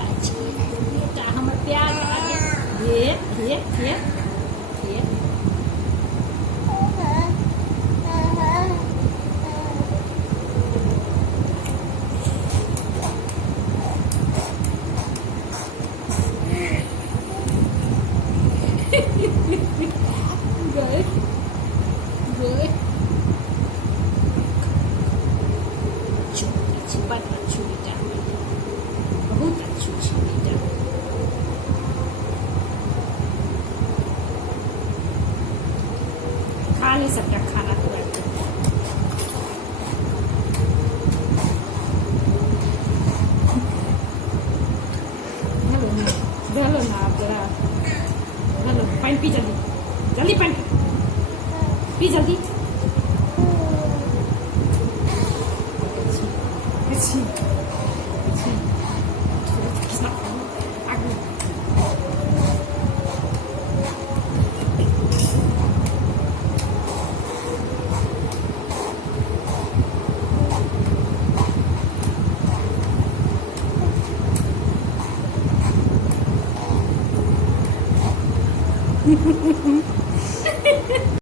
बेटा हमर प्यार ये good good अच्छी बात अच्छी बेटा बहुत अच्छी बेटा खा ले सबका खाना तुरंत हेलो ना आप जरा हेलो पानी पी जल्दी जल्दी पानी पी जल्दी अच्छी अच्छी आगे